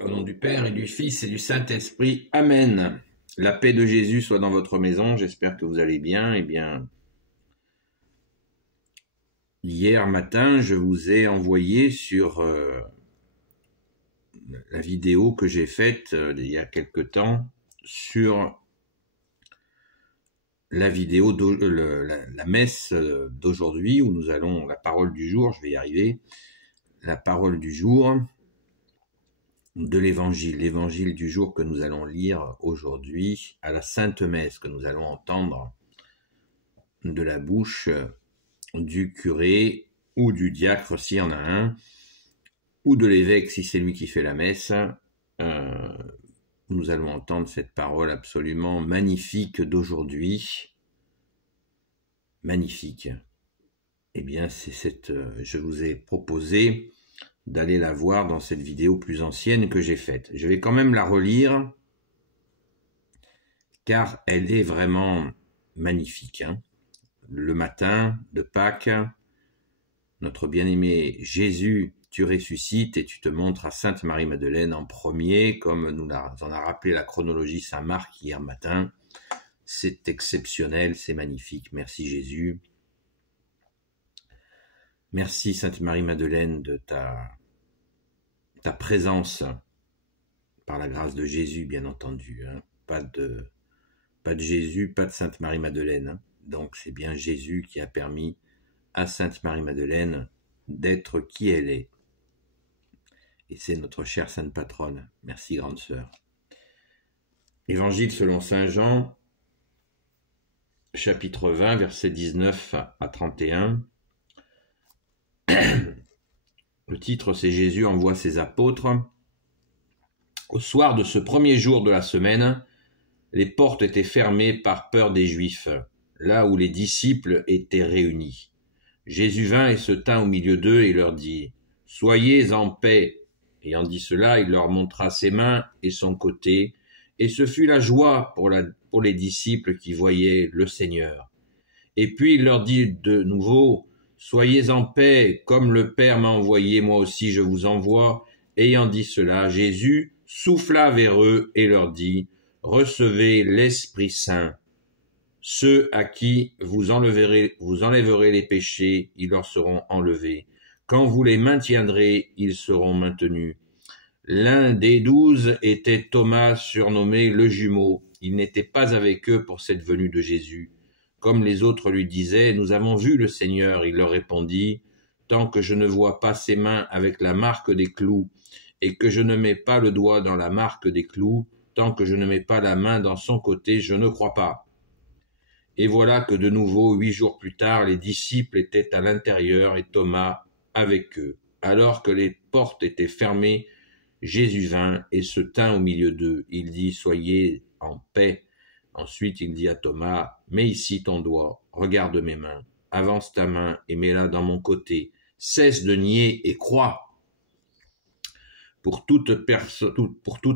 Au nom du Père et du Fils et du Saint-Esprit. Amen. La paix de Jésus soit dans votre maison. J'espère que vous allez bien. Eh bien, hier matin, je vous ai envoyé sur la vidéo que j'ai faite il y a quelque temps sur la vidéo, la messe d'aujourd'hui où nous allons, la parole du jour, je vais y arriver, la parole du jour de l'évangile du jour que nous allons lire aujourd'hui à la Sainte Messe, que nous allons entendre de la bouche du curé ou du diacre s'il y en a un, ou de l'évêque si c'est lui qui fait la messe. Nous allons entendre cette parole absolument magnifique d'aujourd'hui. Magnifique. Eh bien, je vous ai proposé d'aller la voir dans cette vidéo plus ancienne que j'ai faite. Je vais quand même la relire, car elle est vraiment magnifique. Le matin de Pâques, notre bien-aimé Jésus, tu ressuscites et tu te montres à Sainte Marie-Madeleine en premier, comme nous en a rappelé la chronologie Saint-Marc hier matin. C'est exceptionnel, c'est magnifique. Merci Jésus. Merci Sainte Marie-Madeleine de ta présence, par la grâce de Jésus bien entendu. Pas de Jésus, pas de Sainte Marie-Madeleine. Donc c'est bien Jésus qui a permis à Sainte Marie-Madeleine d'être qui elle est. Et c'est notre chère Sainte Patronne. Merci, grande sœur. Évangile selon Saint Jean, chapitre 20, versets 19 à 31. Le titre, c'est Jésus envoie ses apôtres. Au soir de ce premier jour de la semaine, les portes étaient fermées par peur des Juifs, là où les disciples étaient réunis. Jésus vint et se tint au milieu d'eux et leur dit « Soyez en paix !» Ayant dit cela, il leur montra ses mains et son côté, et ce fut la joie pour les disciples qui voyaient le Seigneur. Et puis il leur dit de nouveau « Soyez en paix, comme le Père m'a envoyé, moi aussi je vous envoie. » Ayant dit cela, Jésus souffla vers eux et leur dit « Recevez l'Esprit Saint. Ceux à qui vous enlèverez les péchés, ils leur seront enlevés. Quand vous les maintiendrez, ils seront maintenus. » L'un des 12 était Thomas, surnommé le jumeau. Il n'était pas avec eux pour cette venue de Jésus. Comme les autres lui disaient, « Nous avons vu le Seigneur. » Il leur répondit, « Tant que je ne vois pas ses mains avec la marque des clous, et que je ne mets pas le doigt dans la marque des clous, tant que je ne mets pas la main dans son côté, je ne crois pas. » Et voilà que de nouveau, 8 jours plus tard, les disciples étaient à l'intérieur et Thomas avec eux. Alors que les portes étaient fermées, Jésus vint et se tint au milieu d'eux. Il dit « Soyez en paix ». Ensuite, il dit à Thomas « Mets ici ton doigt, regarde mes mains, avance ta main et mets-la dans mon côté. Cesse de nier et crois. » Pour toute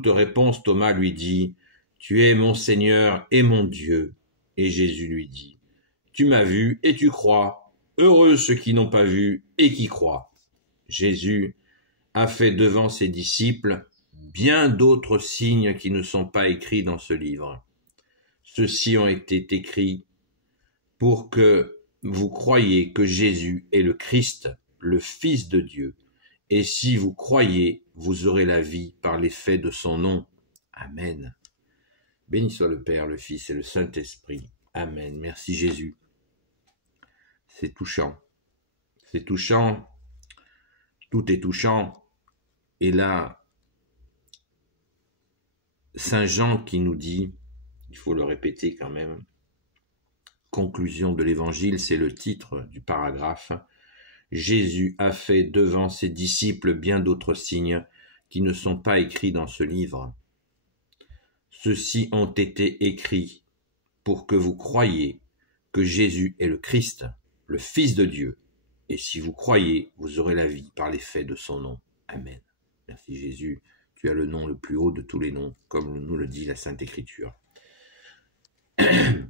réponse, Thomas lui dit « Tu es mon Seigneur et mon Dieu. » Et Jésus lui dit « Tu m'as vu et tu crois. Heureux ceux qui n'ont pas vu et qui croient. » Jésus a fait devant ses disciples bien d'autres signes qui ne sont pas écrits dans ce livre. Ceux-ci ont été écrits pour que vous croyiez que Jésus est le Christ, le Fils de Dieu. Et si vous croyez, vous aurez la vie par l'effet de son nom. Amen. Béni soit le Père, le Fils et le Saint-Esprit. Amen. Merci Jésus. C'est touchant. C'est touchant. Tout est touchant. Et là, Saint Jean qui nous dit, il faut le répéter quand même, conclusion de l'Évangile, c'est le titre du paragraphe. Jésus a fait devant ses disciples bien d'autres signes qui ne sont pas écrits dans ce livre. Ceux-ci ont été écrits pour que vous croyiez que Jésus est le Christ, le Fils de Dieu. Et si vous croyez, vous aurez la vie par l'effet de son nom. Amen. Merci Jésus, tu as le nom le plus haut de tous les noms, comme nous le dit la Sainte Écriture. Eh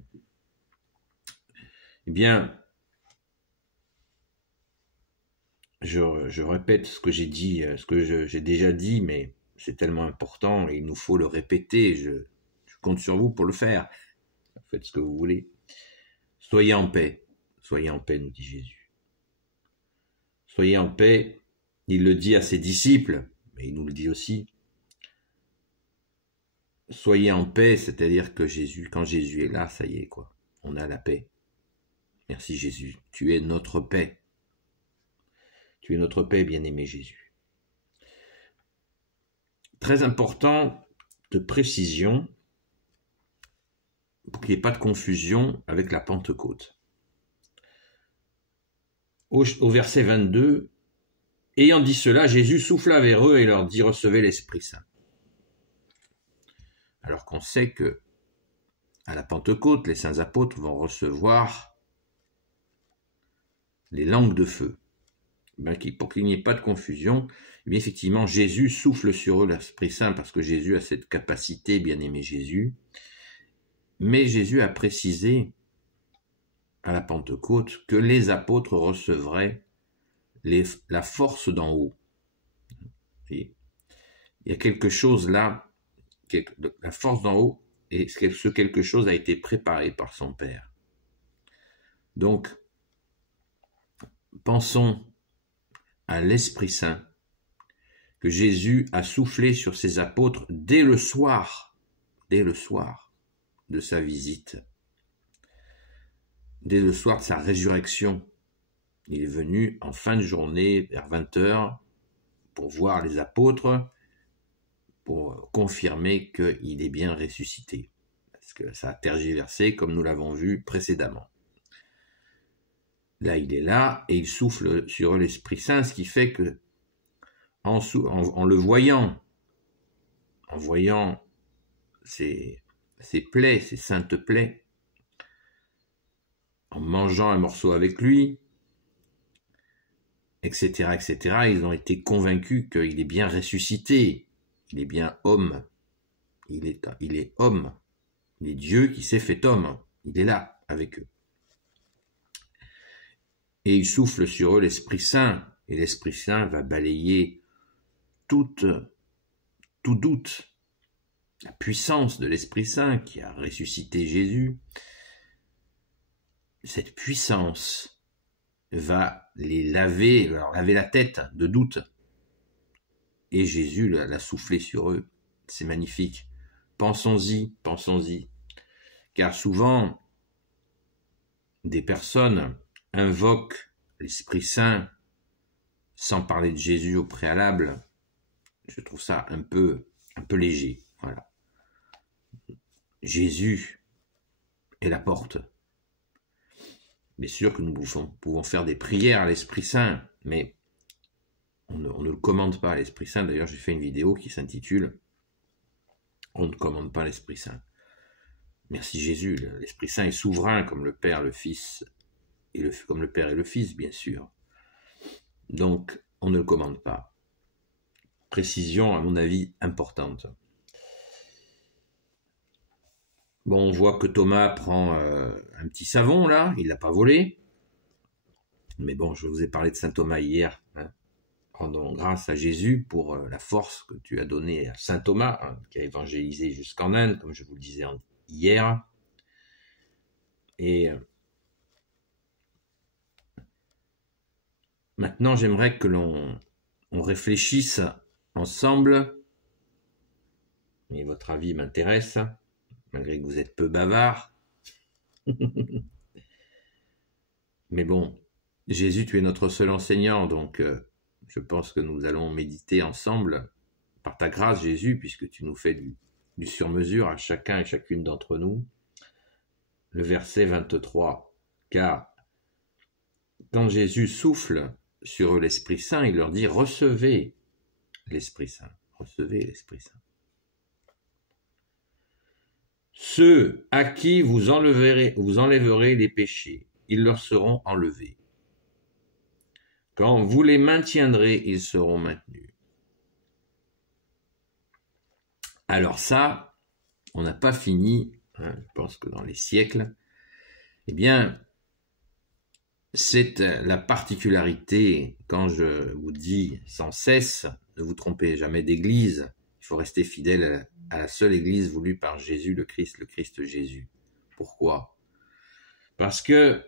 bien, je répète ce que j'ai dit, ce que j'ai déjà dit, mais c'est tellement important et il nous faut le répéter. Je compte sur vous pour le faire. Faites ce que vous voulez. Soyez en paix, nous dit Jésus. Soyez en paix, il le dit à ses disciples, mais il nous le dit aussi. Soyez en paix, c'est-à-dire que quand Jésus est là, ça y est, quoi. On a la paix. Merci Jésus, tu es notre paix. Tu es notre paix, bien-aimé Jésus. Très important de précision, pour qu'il n'y ait pas de confusion avec la Pentecôte. Au verset 22, ayant dit cela, Jésus souffla vers eux et leur dit « Recevez l'Esprit Saint ». Alors qu'on sait que à la Pentecôte, les saints apôtres vont recevoir les langues de feu. Pour qu'il n'y ait pas de confusion, effectivement, Jésus souffle sur eux l'Esprit Saint parce que Jésus a cette capacité, bien-aimé Jésus. Mais Jésus a précisé à la Pentecôte que les apôtres recevraient la force d'en haut. Et il y a quelque chose là, la force d'en haut, et ce quelque chose a été préparé par son Père. Donc, pensons à l'Esprit Saint que Jésus a soufflé sur ses apôtres dès le soir de sa visite, dès le soir de sa résurrection. Il est venu en fin de journée, vers 20h, pour voir les apôtres, pour confirmer qu'il est bien ressuscité. Parce que ça a tergiversé, comme nous l'avons vu précédemment. Là, il est là, et il souffle sur eux l'Esprit Saint, ce qui fait que, en le voyant, en voyant ses plaies, ses saintes plaies, en mangeant un morceau avec lui, etc., ils ont été convaincus qu'il est bien ressuscité, il est bien homme, il est homme, il est Dieu qui s'est fait homme, il est là avec eux. Et il souffle sur eux l'Esprit Saint, et l'Esprit Saint va balayer tout doute. La puissance de l'Esprit Saint qui a ressuscité Jésus, cette puissance va leur laver la tête de doute. Et Jésus l'a soufflé sur eux. C'est magnifique. Pensons-y. Car souvent, des personnes invoquent l'Esprit Saint sans parler de Jésus au préalable. Je trouve ça un peu léger. Voilà. Jésus est la porte. Bien sûr que nous pouvons faire des prières à l'Esprit Saint, mais on ne le commande pas à l'Esprit Saint. D'ailleurs, j'ai fait une vidéo qui s'intitule « On ne commande pas l'Esprit Saint ». Merci Jésus, l'Esprit Saint est souverain comme le Père, le Fils, comme le Père et le Fils, bien sûr. Donc, on ne le commande pas. Précision, à mon avis, importante. Bon, on voit que Thomas prend un petit savon, là. Il ne l'a pas volé. Mais bon, je vous ai parlé de saint Thomas hier. Hein. Rendons grâce à Jésus pour la force que tu as donnée à saint Thomas, hein, qui a évangélisé jusqu'en Inde, comme je vous le disais hier. Et maintenant, j'aimerais que l'on réfléchisse ensemble. Et votre avis m'intéresse, malgré que vous êtes peu bavard. Mais bon, Jésus, tu es notre seul enseignant, donc je pense que nous allons méditer ensemble, par ta grâce, Jésus, puisque tu nous fais du sur-mesure à chacun et chacune d'entre nous. Le verset 23, car quand Jésus souffle sur eux l'Esprit Saint, il leur dit « Recevez l'Esprit Saint, recevez l'Esprit Saint. » Ceux à qui vous enlèverez les péchés, ils leur seront enlevés. Quand vous les maintiendrez, ils seront maintenus. Alors ça, on n'a pas fini, hein, je pense que dans les siècles, eh bien, c'est la particularité, quand je vous dis sans cesse, ne vous trompez jamais d'église, faut rester fidèle à la seule Église voulue par Jésus le Christ Jésus. Pourquoi? Parce que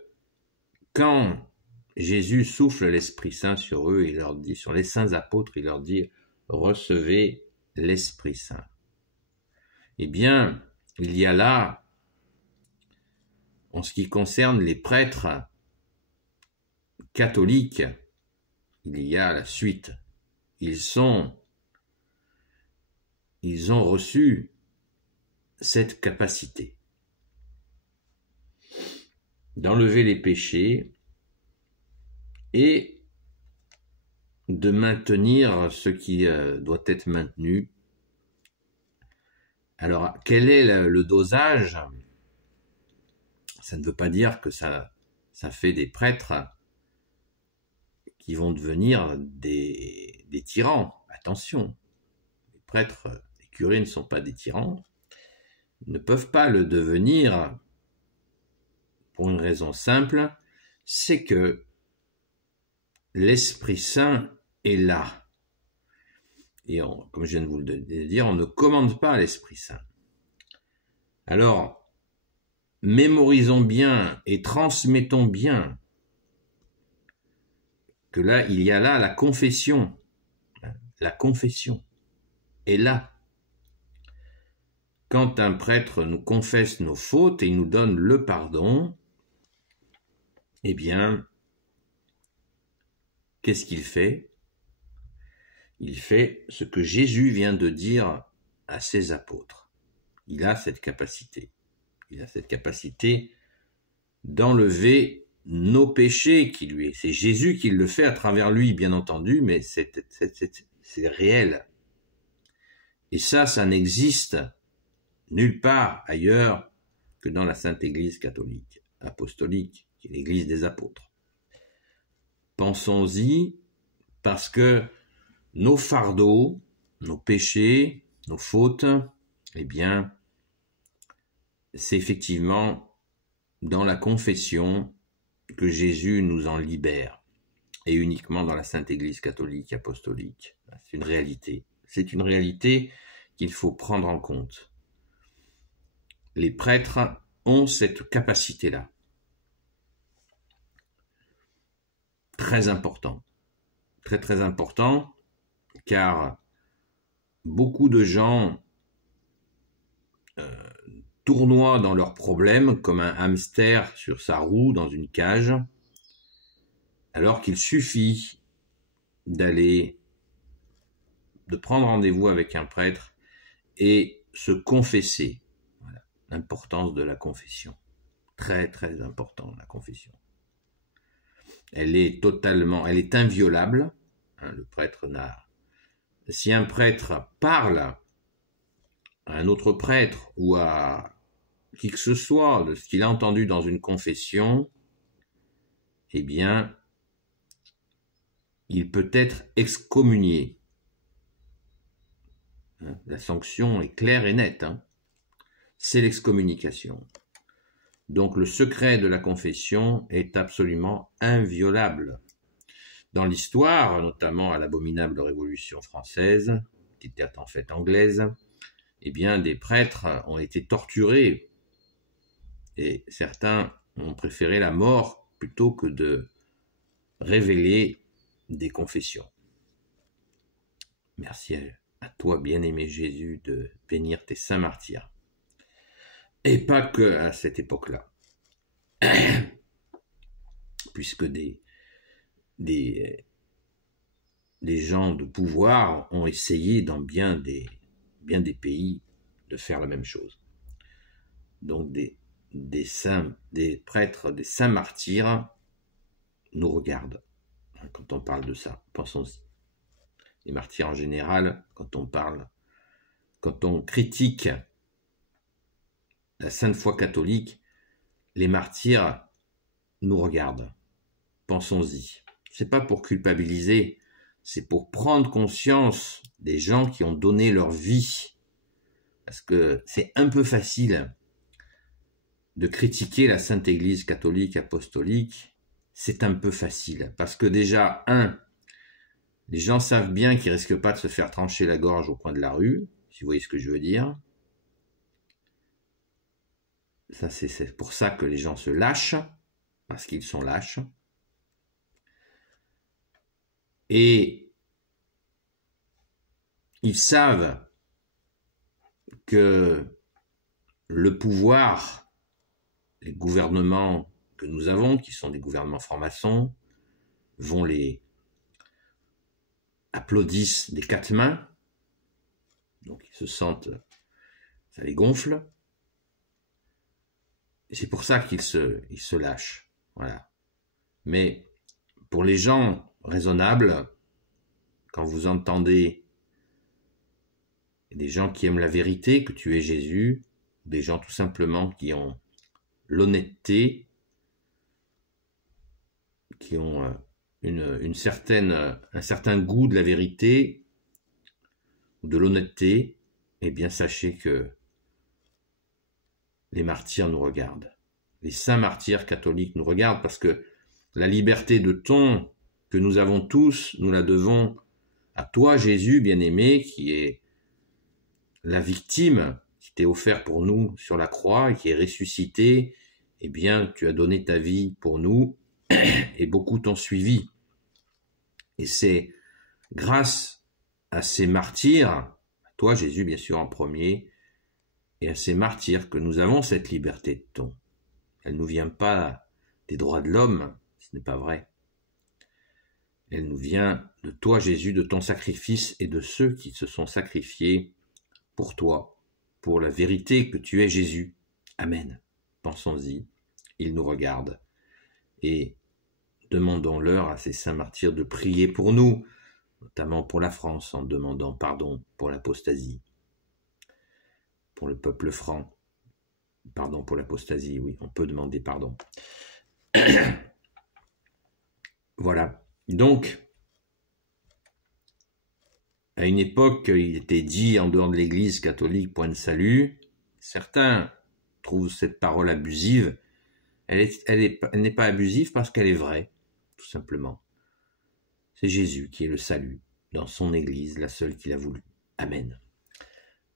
quand Jésus souffle l'Esprit Saint sur eux, il leur dit, sur les saints apôtres, il leur dit, recevez l'Esprit Saint. Eh bien, il y a là, en ce qui concerne les prêtres catholiques, il y a la suite. Ils ont reçu cette capacité d'enlever les péchés et de maintenir ce qui doit être maintenu. Alors, quel est le dosage? Ça ne veut pas dire que ça fait des prêtres qui vont devenir des tyrans. Attention, les prêtres, les curés ne sont pas des tyrans, ils ne peuvent pas le devenir pour une raison simple, c'est que l'Esprit Saint est là. Et comme je viens de vous le dire, on ne commande pas l'Esprit Saint. Alors, mémorisons bien et transmettons bien que là, il y a là la confession. La confession est là. Quand un prêtre nous confesse nos fautes et il nous donne le pardon, eh bien, qu'est-ce qu'il fait? Il fait ce que Jésus vient de dire à ses apôtres. Il a cette capacité. Il a cette capacité d'enlever nos péchés qui lui est. C'est Jésus qui le fait à travers lui, bien entendu, mais c'est réel. Et ça n'existe nulle part ailleurs que dans la Sainte Église catholique, apostolique, qui est l'Église des apôtres. Pensons-y, parce que nos fardeaux, nos péchés, nos fautes, eh bien, c'est effectivement dans la confession que Jésus nous en libère, et uniquement dans la Sainte Église catholique apostolique. C'est une réalité. C'est une réalité qu'il faut prendre en compte. Les prêtres ont cette capacité-là. Très important. Très très important, car beaucoup de gens tournoient dans leurs problèmes comme un hamster sur sa roue dans une cage, alors qu'il suffit de prendre rendez-vous avec un prêtre et se confesser. Voilà, l'importance de la confession. Très très important, la confession. Elle est inviolable. Le prêtre si un prêtre parle à un autre prêtre ou à qui que ce soit de ce qu'il a entendu dans une confession, eh bien, il peut être excommunié. La sanction est claire et nette. C'est l'excommunication. Donc le secret de la confession est absolument inviolable. Dans l'histoire, notamment à l'abominable Révolution française, qui était en fait anglaise, eh bien, des prêtres ont été torturés et certains ont préféré la mort plutôt que de révéler des confessions. Merci à toi, bien-aimé Jésus, de bénir tes saints martyrs. Et pas que à cette époque-là. Puisque des gens de pouvoir ont essayé dans bien des pays de faire la même chose. Donc des prêtres, des saints martyrs nous regardent quand on parle de ça. Pensons-y. Les martyrs en général, quand on critique la sainte foi catholique, les martyrs nous regardent. Pensons-y. C'est pas pour culpabiliser, c'est pour prendre conscience des gens qui ont donné leur vie. Parce que c'est un peu facile de critiquer la Sainte Église catholique apostolique. C'est un peu facile. Parce que déjà, Les gens savent bien qu'ils risquent pas de se faire trancher la gorge au coin de la rue, si vous voyez ce que je veux dire. Ça, c'est pour ça que les gens se lâchent, parce qu'ils sont lâches. Et ils savent que le pouvoir, les gouvernements que nous avons, qui sont des gouvernements francs-maçons, vont les applaudissent des quatre mains, donc ils se sentent, ça les gonfle, et c'est pour ça qu'ils se lâchent, voilà. Mais pour les gens raisonnables, quand vous entendez des gens qui aiment la vérité, que tu es Jésus, des gens tout simplement qui ont l'honnêteté, qui ont un certain goût de la vérité, de l'honnêteté, eh bien sachez que les martyrs nous regardent. Les saints martyrs catholiques nous regardent parce que la liberté de ton que nous avons tous, nous la devons à toi, Jésus, bien-aimé, qui est la victime qui t'est offert pour nous sur la croix et qui est ressuscité. Eh bien, tu as donné ta vie pour nous et beaucoup t'ont suivi. Et c'est grâce à ces martyrs, à toi, Jésus, bien sûr, en premier, et à ces martyrs que nous avons cette liberté de ton. Elle ne nous vient pas des droits de l'homme, ce n'est pas vrai. Elle nous vient de toi, Jésus, de ton sacrifice et de ceux qui se sont sacrifiés pour toi, pour la vérité que tu es Jésus. Amen. Pensons-y, ils nous regardent. Et demandons-leur à ces saints martyrs de prier pour nous, notamment pour la France, en demandant pardon pour l'apostasie. Pour le peuple franc. Pardon pour l'apostasie, oui, on peut demander pardon. Voilà. Donc, à une époque, il était dit en dehors de l'Église catholique, point de salut. Certains trouvent cette parole abusive. Elle n'est pas abusive parce qu'elle est vraie, tout simplement. C'est Jésus qui est le salut dans son Église, la seule qu'il a voulu. Amen.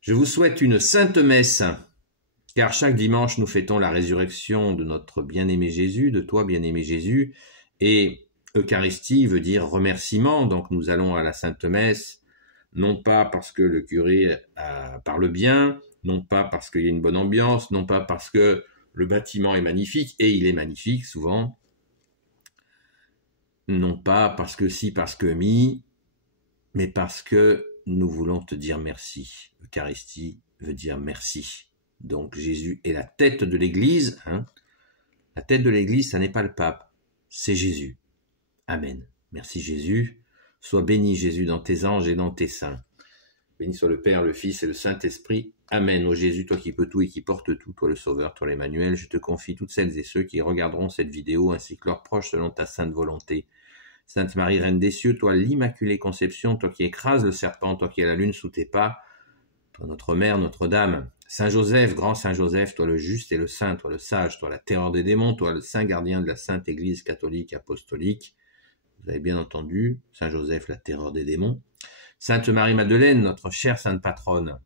Je vous souhaite une sainte messe, car chaque dimanche nous fêtons la résurrection de notre bien-aimé Jésus, de toi bien-aimé Jésus, et Eucharistie veut dire remerciement, donc nous allons à la sainte messe, non pas parce que le curé parle bien, non pas parce qu'il y a une bonne ambiance, non pas parce que le bâtiment est magnifique, et il est magnifique souvent, non pas parce que si, parce que mi, mais parce que nous voulons te dire merci. Eucharistie veut dire merci. Donc Jésus est la tête de l'Église. La tête de l'Église, ça n'est pas le pape, c'est Jésus. Amen. Merci Jésus. Sois béni Jésus dans tes anges et dans tes saints. Béni soit le Père, le Fils et le Saint-Esprit. Amen. Ô Jésus, toi qui peux tout et qui portes tout, toi le Sauveur, toi l'Emmanuel, je te confie toutes celles et ceux qui regarderont cette vidéo ainsi que leurs proches selon ta sainte volonté. Sainte Marie, Reine des cieux, toi l'Immaculée Conception, toi qui écrases le serpent, toi qui as la lune sous tes pas, toi notre Mère, Notre-Dame, Saint Joseph, grand Saint Joseph, toi le juste et le saint, toi le sage, toi la terreur des démons, toi le saint gardien de la Sainte Église catholique apostolique, vous avez bien entendu, Saint Joseph, la terreur des démons, Sainte Marie-Madeleine, notre chère sainte patronne,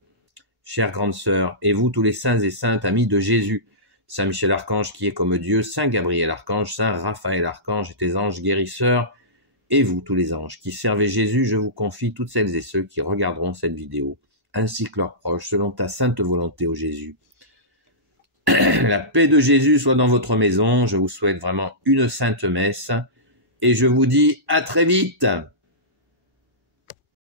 chère grande sœur, et vous tous les saints et saintes amis de Jésus, Saint Michel Archange qui est comme Dieu, Saint Gabriel Archange, Saint Raphaël Archange et tes anges guérisseurs, et vous, tous les anges qui servez Jésus, je vous confie toutes celles et ceux qui regarderont cette vidéo, ainsi que leurs proches, selon ta sainte volonté, ô Jésus. La paix de Jésus soit dans votre maison. Je vous souhaite vraiment une sainte messe. Et je vous dis à très vite.